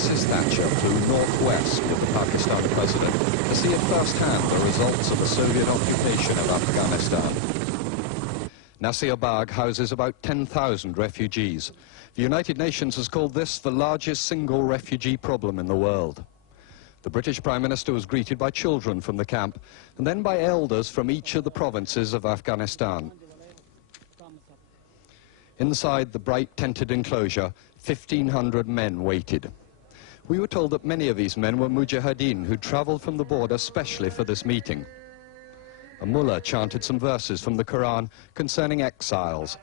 Mrs. Thatcher flew northwest with the Pakistani president to see at first hand the results of the Soviet occupation of Afghanistan. Nasir-Bagh houses about 10,000 refugees. The United Nations has called this the largest single refugee problem in the world. The British Prime Minister was greeted by children from the camp and then by elders from each of the provinces of Afghanistan. Inside the bright tented enclosure, 1,500 men waited. We were told that many of these men were mujahideen who travelled from the border specially for this meeting. A mullah chanted some verses from the Quran concerning exiles.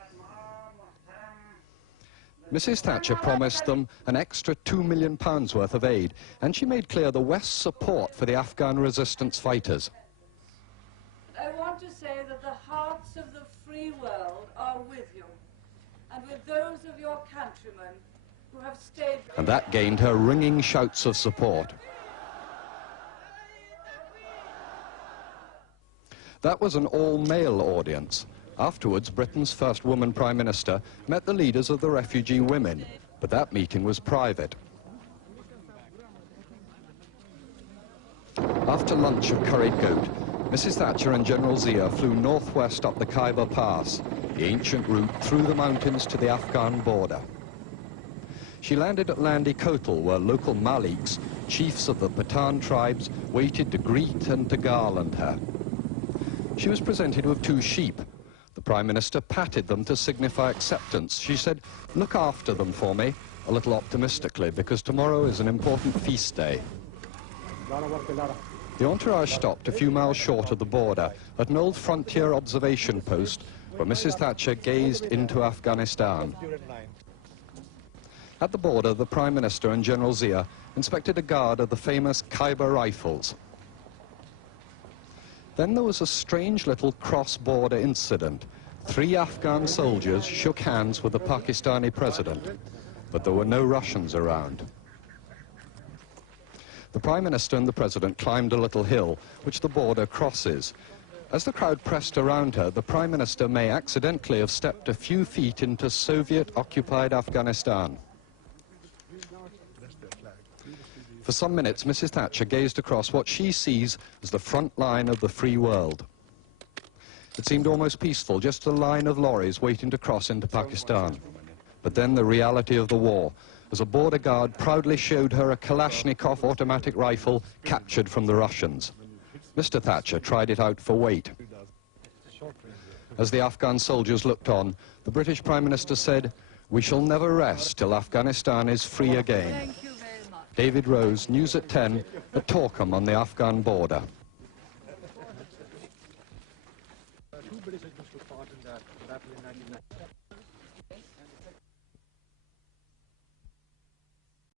Mrs. Thatcher promised them an extra £2 million worth of aid, and she made clear the West's support for the Afghan resistance fighters. I want to say that the hearts of the free world are with you, and with those of your countrymen who have stayed... And that gained her ringing shouts of support. That was an all-male audience. Afterwards, Britain's first woman Prime Minister met the leaders of the refugee women, but that meeting was private. After lunch of curried goat, Mrs. Thatcher and General Zia flew northwest up the Khyber Pass, the ancient route through the mountains to the Afghan border. She landed at Landi Kotal, where local Maliks, chiefs of the Pathan tribes, waited to greet and to garland her. She was presented with 2 sheep. The Prime Minister patted them to signify acceptance. She said, "Look after them for me," a little optimistically, because tomorrow is an important feast day. The entourage stopped a few miles short of the border at an old frontier observation post where Mrs. Thatcher gazed into Afghanistan. At the border, the Prime Minister and General Zia inspected a guard of the famous Khyber Rifles. Then there was a strange little cross-border incident. 3 Afghan soldiers shook hands with the Pakistani president, but there were no Russians around. The Prime Minister and the President climbed a little hill, which the border crosses. As the crowd pressed around her, the Prime Minister may accidentally have stepped a few feet into Soviet-occupied Afghanistan. For some minutes, Mrs. Thatcher gazed across what she sees as the front line of the free world. It seemed almost peaceful, just a line of lorries waiting to cross into Pakistan. But then the reality of the war, as a border guard proudly showed her a Kalashnikov automatic rifle captured from the Russians. Mr. Thatcher tried it out for weight. As the Afghan soldiers looked on, the British Prime Minister said, "We shall never rest till Afghanistan is free again." David Rose, News at 10, at Torkham on the Afghan border. Two British took part in that battle in 1990.